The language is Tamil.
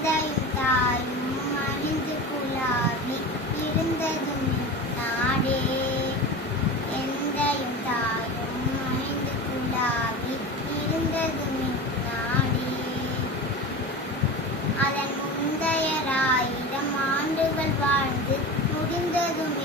எந்தையும் தாயும் அழிந்து குழாவி இருந்ததும் நாடே. எந்தையும் தாயும் அழிந்து குழாவி இருந்ததும் நாடே. அதன் முந்தைய 1000 ஆண்டுகள் வாழ்ந்து முடிந்ததும்